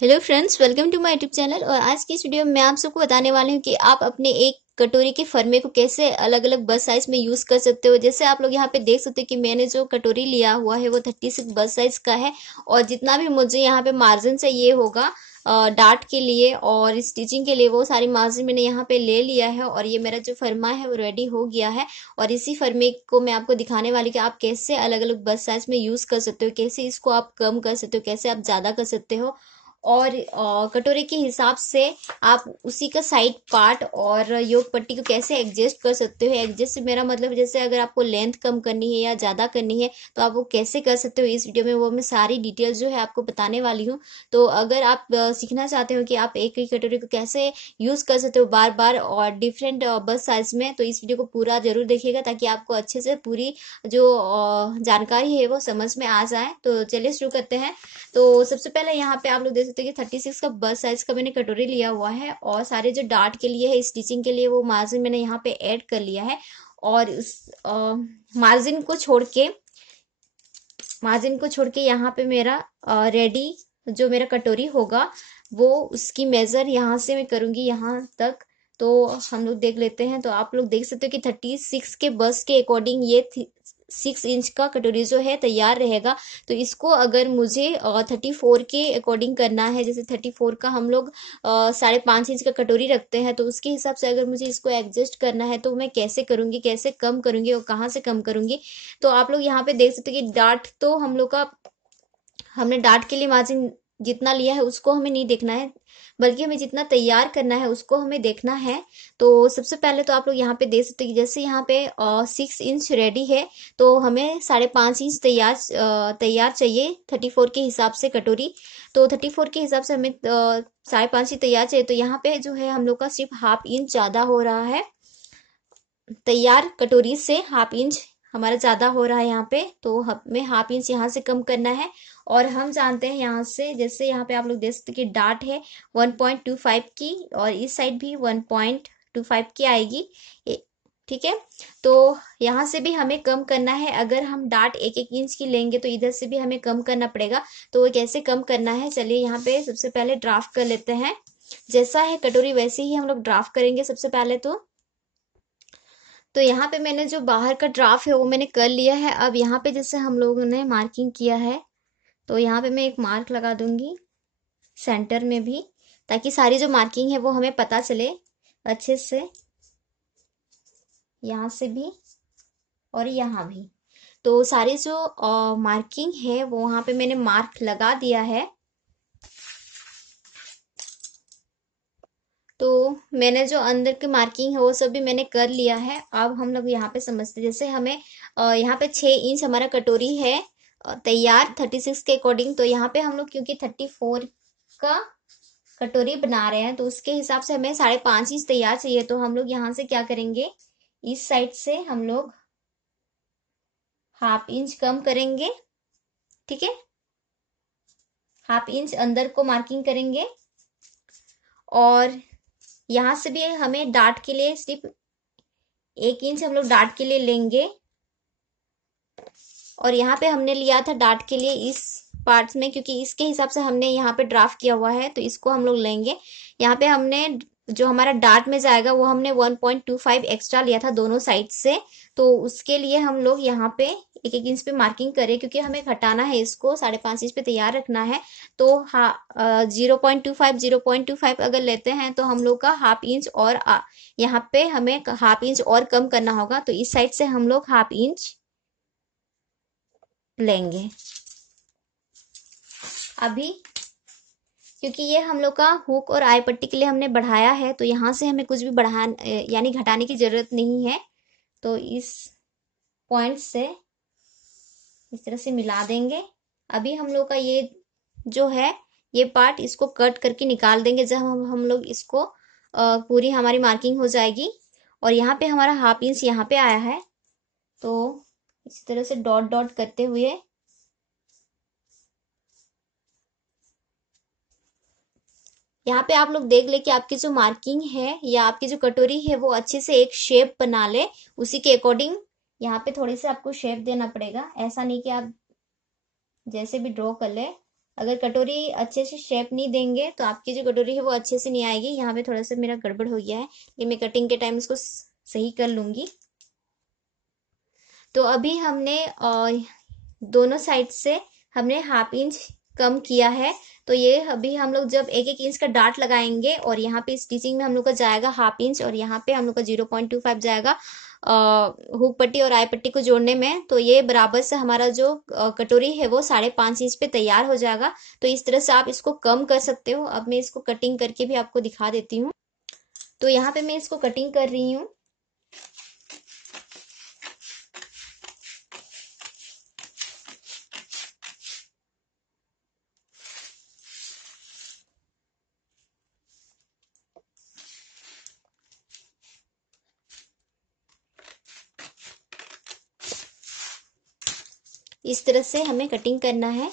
Hello friends, welcome to my YouTube channel. और आज की इस वीडियो में मैं आप सबको बताने वाली हूँ कि आप अपने एक कटोरी के फर्मे को कैसे अलग अलग बस साइज में यूज कर सकते हो। जैसे आप लोग यहाँ पे देख सकते हो कि मैंने जो कटोरी लिया हुआ है वो 36 बस साइज का है। और जितना भी मुझे यहाँ पे मार्जिन चाहिए होगा डार्ट के लिए और स्टिचिंग के लिए, वो सारी मार्जिन मैंने यहाँ पे ले लिया है। और ये मेरा जो फर्मा है वो रेडी हो गया है। और इसी फर्मे को मैं आपको दिखाने वाली कि आप कैसे अलग अलग बस साइज में यूज कर सकते हो, कैसे इसको आप कम कर सकते हो, कैसे आप ज्यादा कर सकते हो। और कटोरे के हिसाब से आप उसी का साइड पार्ट और योग पट्टी को कैसे एडजस्ट कर सकते हो। एडजस्ट से मेरा मतलब जैसे अगर आपको लेंथ कम करनी है या ज़्यादा करनी है तो आप वो कैसे कर सकते हो। इस वीडियो में वो मैं सारी डिटेल्स जो है आपको बताने वाली हूँ। तो अगर आप सीखना चाहते हो कि आप एक ही कटोरी को कैसे यूज़ कर सकते हो बार बार और डिफरेंट बस साइज में, तो इस वीडियो को पूरा जरूर देखिएगा ताकि आपको अच्छे से पूरी जो जानकारी है वो समझ में आ जाए। तो चलिए शुरू करते हैं। तो सबसे पहले यहाँ पे आप लोग देख सकते हैं कि 36 का बस साइज का मैंने कटोरी लिया हुआ है। और सारे जो डार्ट के लिए है, स्टिचिंग के लिए, वो मार्जिन मैंने यहाँ पे ऐड कर लिया है। और उस मार्जिन को छोड़ के यहाँ पे मेरा रेडी जो मेरा कटोरी होगा वो उसकी मेजर यहाँ से मैं करूंगी यहाँ तक। तो हम लोग देख लेते हैं। तो आप लोग देख सकते हो कि 36 के बस के अकॉर्डिंग ये 6 इंच का कटोरी जो है तैयार रहेगा। तो इसको अगर मुझे 34 के अकॉर्डिंग करना है, जैसे 34 का हम लोग 5.5 इंच का कटोरी रखते हैं, तो उसके हिसाब से अगर मुझे इसको एडजस्ट करना है तो मैं कैसे करूंगी, कैसे कम करूंगी और कहाँ से कम करूंगी। तो आप लोग यहाँ पे देख सकते हो कि डार्ट तो हम लोग का, हमने डार्ट के लिए मार्जिन जितना लिया है उसको हमें नहीं देखना है, बल्कि हमें जितना तैयार करना है उसको हमें देखना है। तो सबसे पहले तो आप लोग यहाँ पे देख सकते हो कि जैसे यहाँ पे 6 इंच रेडी है, तो हमें 5.5 इंच तैयार चाहिए 34 के हिसाब से कटोरी। तो 34 के हिसाब से हमें 5.5 इंच तैयार चाहिए। तो यहाँ पे जो है हम लोग का सिर्फ हाफ इंच ज्यादा हो रहा है, तैयार कटोरी से हाफ इंच हमारा ज्यादा हो रहा है यहाँ पे। तो हमें हाफ इंच यहाँ से कम करना है। और हम जानते हैं यहाँ से, जैसे यहाँ पे आप लोग देख सकते हैं कि डार्ट है 1.25 की और इस साइड भी 1.25 की आएगी। ठीक है। तो यहाँ से भी हमें कम करना है। अगर हम डार्ट 1-1 इंच की लेंगे तो इधर से भी हमें कम करना पड़ेगा। तो वो कैसे कम करना है, चलिए यहाँ पे सबसे पहले ड्राफ्ट कर लेते हैं। जैसा है कटोरी वैसे ही हम लोग ड्राफ्ट करेंगे सबसे पहले। तो यहाँ पे मैंने जो बाहर का ड्राफ्ट है वो मैंने कर लिया है। अब यहाँ पे जैसे हम लोगों ने मार्किंग किया है, तो यहाँ पे मैं एक मार्क लगा दूंगी सेंटर में भी, ताकि सारी जो मार्किंग है वो हमें पता चले अच्छे से, यहाँ से भी और यहाँ भी। तो सारी जो मार्किंग है वो वहाँ पे मैंने मार्क लगा दिया है। तो मैंने जो अंदर की मार्किंग है वो सब भी मैंने कर लिया है। अब हम लोग यहाँ पे समझते हैं, जैसे हमें यहाँ पे 6 इंच हमारा कटोरी है तैयार 36 के अकॉर्डिंग। तो यहाँ पे हम लोग क्योंकि 34 का कटोरी बना रहे हैं तो उसके हिसाब से हमें 5.5 इंच तैयार चाहिए। तो हम लोग यहाँ से क्या करेंगे, इस साइड से हम लोग हाफ इंच कम करेंगे। ठीक है, हाफ इंच अंदर को मार्किंग करेंगे। और यहाँ से भी हमें डार्ट के लिए सिर्फ 1 इंच हम लोग डार्ट के लिए लेंगे। और यहाँ पे हमने लिया था डार्ट के लिए इस पार्ट्स में, क्योंकि इसके हिसाब से हमने यहाँ पे ड्राफ्ट किया हुआ है, तो इसको हम लोग लेंगे। यहाँ पे हमने जो हमारा डार्ट में जाएगा वो हमने 1.25 एक्स्ट्रा लिया था दोनों साइड से। तो उसके लिए हम लोग यहाँ पे 1-1 इंच पे मार्किंग करें, क्योंकि हमें घटाना है इसको 5.5 इंच पे तैयार रखना है। तो 0.25 अगर लेते हैं तो हम लोग का हाफ इंच और यहाँ पे हमें हाफ इंच और कम करना होगा। तो इस साइड से हम लोग हाफ इंच लेंगे अभी, क्योंकि ये हम लोग का हुक और आई पट्टी के लिए हमने बढ़ाया है। तो यहाँ से हमें कुछ भी बढ़ा यानी घटाने की जरूरत नहीं है। तो इस पॉइंट से इस तरह से मिला देंगे। अभी हम लोग का ये जो है ये पार्ट, इसको कट करके निकाल देंगे जब हम लोग इसको पूरी हमारी मार्किंग हो जाएगी। और यहाँ पे हमारा हाफ इंच यहाँ पे आया है, तो इस तरह से डॉट डॉट करते हुए यहाँ पे आप लोग देख ले कि आपकी जो मार्किंग है या आपकी जो कटोरी है वो अच्छे से एक शेप बना ले। उसी के अकॉर्डिंग यहाँ पे थोड़े से आपको शेप देना पड़ेगा। ऐसा नहीं कि आप जैसे भी ड्रॉ कर ले, अगर कटोरी अच्छे से शेप नहीं देंगे तो आपकी जो कटोरी है वो अच्छे से नहीं आएगी। यहाँ पे थोड़ा सा मेरा गड़बड़ हो गया है, लेकिन मैं कटिंग के टाइम इसको सही कर लूंगी। तो अभी हमने दोनों साइड से हमने हाफ इंच कम किया है। तो ये अभी हम लोग जब एक एक इंच का डार्ट लगाएंगे और यहाँ पे स्टिचिंग में हम लोग का जाएगा हाफ इंच और यहाँ पे हम लोग का 0.25 जाएगा हुक पट्टी और आई पट्टी को जोड़ने में। तो ये बराबर से हमारा जो कटोरी है वो 5.5 इंच पे तैयार हो जाएगा। तो इस तरह से आप इसको कम कर सकते हो। अब मैं इसको कटिंग करके भी आपको दिखा देती हूँ। तो यहाँ पे मैं इसको कटिंग कर रही हूँ। इस तरह से हमें कटिंग करना है।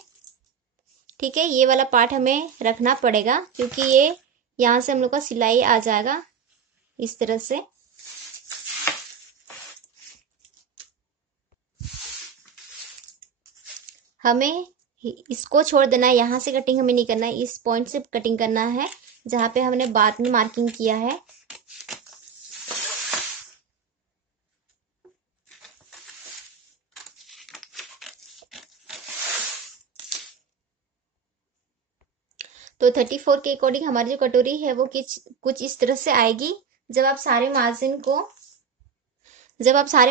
ठीक है, ये वाला पार्ट हमें रखना पड़ेगा क्योंकि ये यहाँ से हम लोग का सिलाई आ जाएगा इस तरह से। हमें इसको छोड़ देना है, यहाँ से कटिंग हमें नहीं करना है, इस पॉइंट से कटिंग करना है जहाँ पे हमने बाद में मार्किंग किया है। तो 34 के अकॉर्डिंग हमारी जो कटोरी है वो कुछ इस तरह से आएगी। जब आप सारे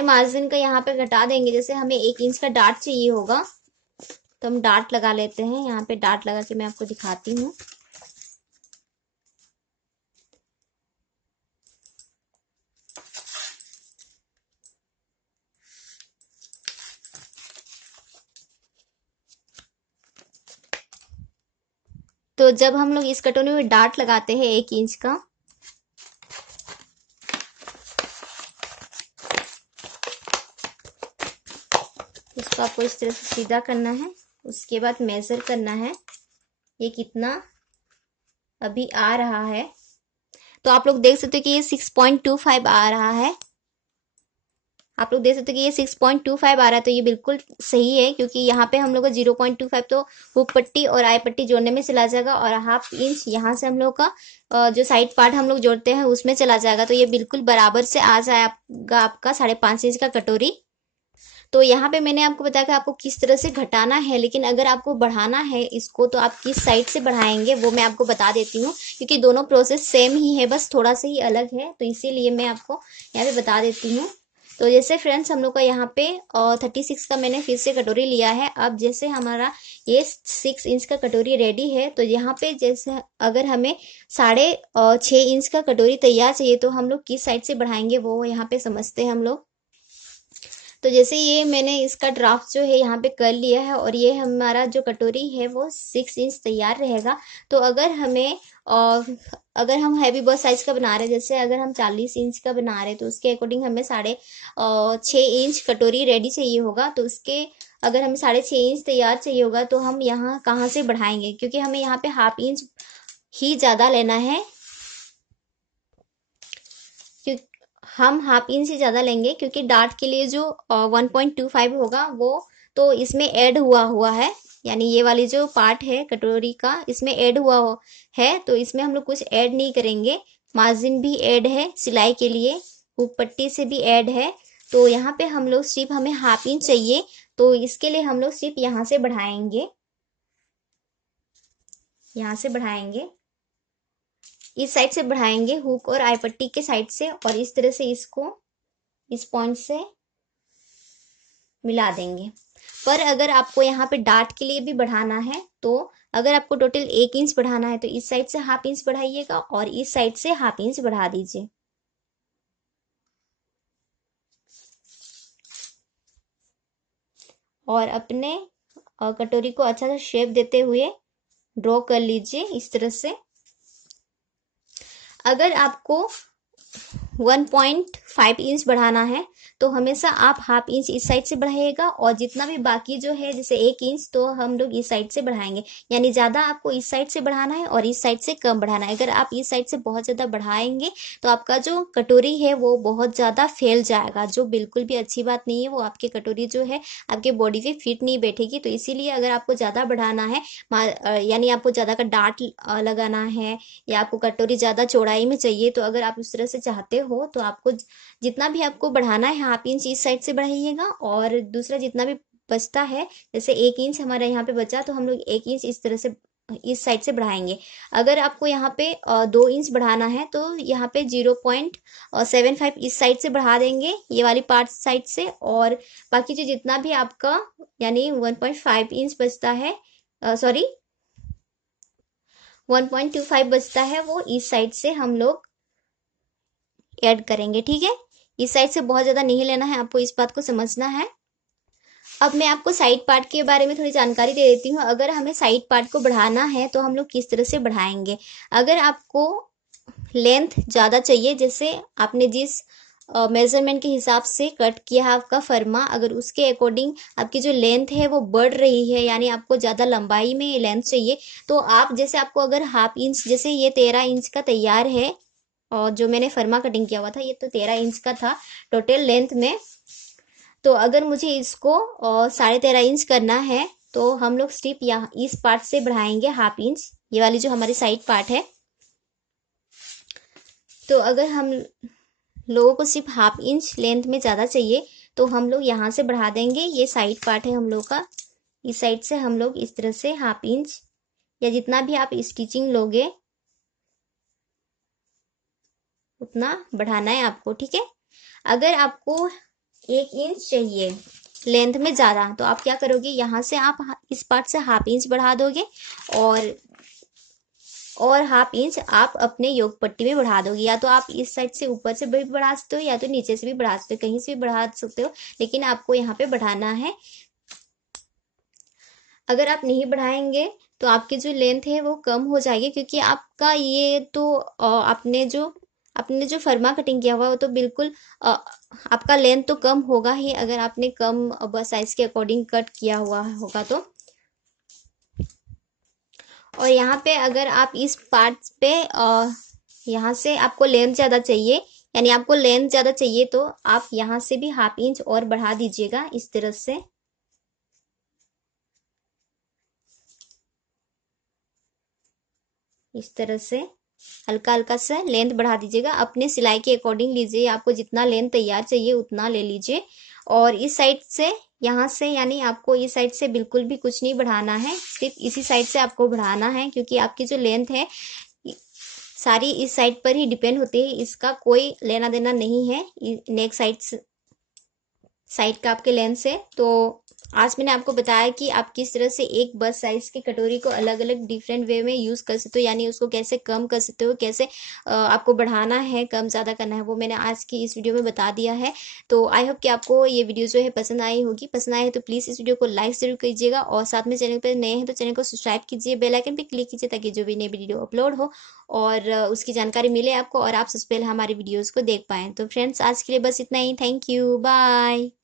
मार्जिन का यहाँ पे घटा देंगे, जैसे हमें 1 इंच का डार्ट चाहिए होगा तो हम डार्ट लगा लेते हैं। यहाँ पे डार्ट लगा के मैं आपको दिखाती हूँ। तो जब हम लोग इस कटोरी में डार्ट लगाते हैं 1 इंच का, इसको आपको इस तरह से सीधा करना है। उसके बाद मेजर करना है ये कितना अभी आ रहा है। तो आप लोग देख सकते हो कि ये 6.25 आ रहा है। आप लोग देख सकते हो कि ये 6.25 आ रहा है। तो ये बिल्कुल सही है क्योंकि यहाँ पे हम लोग का 0.25 तो हुक पट्टी और आई पट्टी जोड़ने में चला जाएगा और हाफ इंच यहाँ से हम लोग का जो साइड पार्ट हम लोग जोड़ते हैं उसमें चला जाएगा। तो ये बिल्कुल बराबर से आ जाएगा आपका 5.5 इंच का कटोरी। तो यहाँ पे मैंने आपको बताया कि आपको किस तरह से घटाना है, लेकिन अगर आपको बढ़ाना है इसको तो आप किस साइड से बढ़ाएंगे वो मैं आपको बता देती हूँ, क्योंकि दोनों प्रोसेस सेम ही है, बस थोड़ा सा ही अलग है। तो इसीलिए मैं आपको यहाँ पे बता देती हूँ। तो जैसे फ्रेंड्स हम लोग का यहाँ पे 36 का मैंने फिर से कटोरी लिया है। अब जैसे हमारा ये 6 इंच का कटोरी रेडी है, तो यहाँ पे जैसे अगर हमें 6.5 इंच का कटोरी तैयार चाहिए तो हम लोग किस साइड से बढ़ाएंगे वो यहाँ पे समझते हैं हम लोग। तो जैसे ये मैंने इसका ड्राफ्ट जो है यहाँ पे कर लिया है और ये हमारा जो कटोरी है वो 6 इंच तैयार रहेगा। तो अगर हम हैवी बॉस साइज का बना रहे हैं, जैसे अगर हम 40 इंच का बना रहे हैं तो उसके अकॉर्डिंग हमें 6.5 इंच कटोरी रेडी चाहिए होगा। तो उसके अगर हमें 6.5 इंच तैयार चाहिए होगा तो हम यहाँ कहाँ से बढ़ाएंगे, क्योंकि हमें यहाँ पे हाफ इंच ही ज्यादा लेना है। हम हाफ इंच से ज्यादा लेंगे क्योंकि डार्ट के लिए जो 1.25 होगा वो तो इसमें ऐड हुआ है, यानी ये वाली जो पार्ट है कटोरी का इसमें ऐड है। तो इसमें हम लोग कुछ ऐड नहीं करेंगे। मार्जिन भी ऐड है सिलाई के लिए, हुक पट्टी से भी ऐड है। तो यहाँ पे हम लोग सिर्फ हमें हाफ इंच चाहिए, तो इसके लिए हम लोग सिर्फ यहाँ से बढ़ाएंगे, यहाँ से बढ़ाएंगे, इस साइड से बढ़ाएंगे हुक और आई पट्टी के साइड से, और इस तरह से इसको इस पॉइंट से मिला देंगे। पर अगर आपको यहाँ पे डार्ट के लिए भी बढ़ाना है तो अगर आपको टोटल 1 इंच बढ़ाना है तो इस साइड से हाफ इंच बढ़ाइएगा और इस साइड से हाफ इंच बढ़ा दीजिए। और अपने कटोरी को अच्छा सा शेप देते हुए ड्रॉ कर लीजिए इस तरह से। अगर आपको 1.5 इंच बढ़ाना है तो हमेशा आप हाफ इंच इस साइड से बढ़ाइएगा, और जितना भी बाकी जो है जैसे 1 इंच तो हम लोग इस साइड से बढ़ाएंगे। यानी ज़्यादा आपको इस साइड से बढ़ाना है और इस साइड से कम बढ़ाना है। अगर आप इस साइड से बहुत ज़्यादा बढ़ाएंगे तो आपका जो कटोरी है वो बहुत ज़्यादा फैल जाएगा, जो बिल्कुल भी अच्छी बात नहीं है। वो आपकी कटोरी जो है आपके बॉडी पे फिट नहीं बैठेगी। तो इसीलिए अगर आपको ज़्यादा बढ़ाना है, यानी आपको ज़्यादा का डार्ट लगाना है, या आपको कटोरी ज़्यादा चौड़ाई में चाहिए, तो अगर आप उस तरह से चाहते हो तो आपको जितना भी आपको बढ़ाना है हाफ इंच इस साइड से बढ़ाइएगा, और दूसरा जितना भी बचता है, जैसे 1 इंच हमारा यहाँ पे बचा तो हम लोग 1 इंच इस तरह से इस साइड से बढ़ाएंगे। अगर आपको यहाँ पे 2 इंच बढ़ाना है तो यहाँ पे 0.75 इस साइड से बढ़ा देंगे, ये वाली पार्ट साइड से, और बाकी जो जितना भी आपका यानी 1.5 इंच बचता है, सॉरी 1.25 बचता है, वो इस साइड से हम लोग ऐड करेंगे। ठीक है, इस साइड से बहुत ज़्यादा नहीं लेना है, आपको इस बात को समझना है। अब मैं आपको साइड पार्ट के बारे में थोड़ी जानकारी दे देती हूँ। अगर हमें साइड पार्ट को बढ़ाना है तो हम लोग किस तरह से बढ़ाएंगे। अगर आपको लेंथ ज़्यादा चाहिए, जैसे आपने जिस मेजरमेंट के हिसाब से कट किया है आपका फर्मा, अगर उसके अकॉर्डिंग आपकी जो लेंथ है वो बढ़ रही है, यानी आपको ज़्यादा लंबाई में लेंथ चाहिए, तो आप जैसे आपको अगर हाफ इंच, जैसे ये 13 इंच का तैयार है और जो मैंने फर्मा कटिंग किया हुआ था ये तो 13 इंच का था टोटल लेंथ में। तो अगर मुझे इसको 13.5 इंच करना है तो हम लोग सिर्फ यहाँ इस पार्ट से बढ़ाएंगे हाफ इंच, ये वाली जो हमारी साइड पार्ट है। तो अगर हम लोगों को सिर्फ हाफ इंच लेंथ में ज़्यादा चाहिए तो हम लोग यहाँ से बढ़ा देंगे, ये साइड पार्ट है हम लोग का, इस साइड से हम लोग इस तरह से हाफ इंच या जितना भी आप स्टिचिंग लोगे उतना बढ़ाना है आपको। ठीक है, अगर आपको 1 इंच चाहिए लेंथ में ज़्यादा तो आप क्या करोगे, यहाँ से आप इस पार्ट से हाफ इंच बढ़ा दोगे, और हाफ इंच आप अपने योग पट्टी में बढ़ा दोगे। या तो आप इस साइड से ऊपर से भी बढ़ा सकते हो या तो नीचे से भी बढ़ा सकते हो, कहीं से भी बढ़ा सकते हो, लेकिन आपको यहाँ पे बढ़ाना है। अगर आप नहीं बढ़ाएंगे तो आपकी जो लेंथ है वो कम हो जाएगी, क्योंकि आपका ये तो आपने जो फर्मा कटिंग किया हुआ है वो तो बिल्कुल आपका लेंथ तो कम होगा ही, अगर आपने कम साइज के अकॉर्डिंग कट किया हुआ होगा तो। और यहाँ पे अगर आप इस पार्ट पे यहाँ से आपको लेंथ ज़्यादा चाहिए, यानी आपको लेंथ ज़्यादा चाहिए तो आप यहाँ से भी हाफ इंच और बढ़ा दीजिएगा इस तरह से। इस तरह से हल्का हल्का सा लेंथ बढ़ा दीजिएगा, अपने सिलाई के अकॉर्डिंग लीजिए, आपको जितना लेंथ तैयार चाहिए उतना ले लीजिए। और इस साइड से यहाँ से यानी आपको इस साइड से बिल्कुल भी कुछ नहीं बढ़ाना है, सिर्फ इसी साइड से आपको बढ़ाना है, क्योंकि आपकी जो लेंथ है सारी इस साइड पर ही डिपेंड होती है, इसका कोई लेना देना नहीं है नेक साइड का आपके लेंथ से। तो आज मैंने आपको बताया कि आप किस तरह से एक बस साइज की कटोरी को अलग अलग डिफरेंट वे में यूज़ कर सकते हो, यानी उसको कैसे कम कर सकते हो, कैसे आपको बढ़ाना है, कम ज़्यादा करना है, वो मैंने आज की इस वीडियो में बता दिया है। तो आई होप कि आपको ये वीडियो जो है पसंद आई होगी। पसंद आई है तो प्लीज़ इस वीडियो को लाइक ज़रूर कीजिएगा, और साथ में चैनल पर नए हैं तो चैनल को सब्सक्राइब कीजिए, बेल आइकन पर क्लिक कीजिए ताकि जो भी नई वीडियो अपलोड हो और उसकी जानकारी मिले आपको, और आप सबसे पहले हमारी वीडियोज़ को देख पाएँ। तो फ्रेंड्स आज के लिए बस इतना ही। Thank you, bye.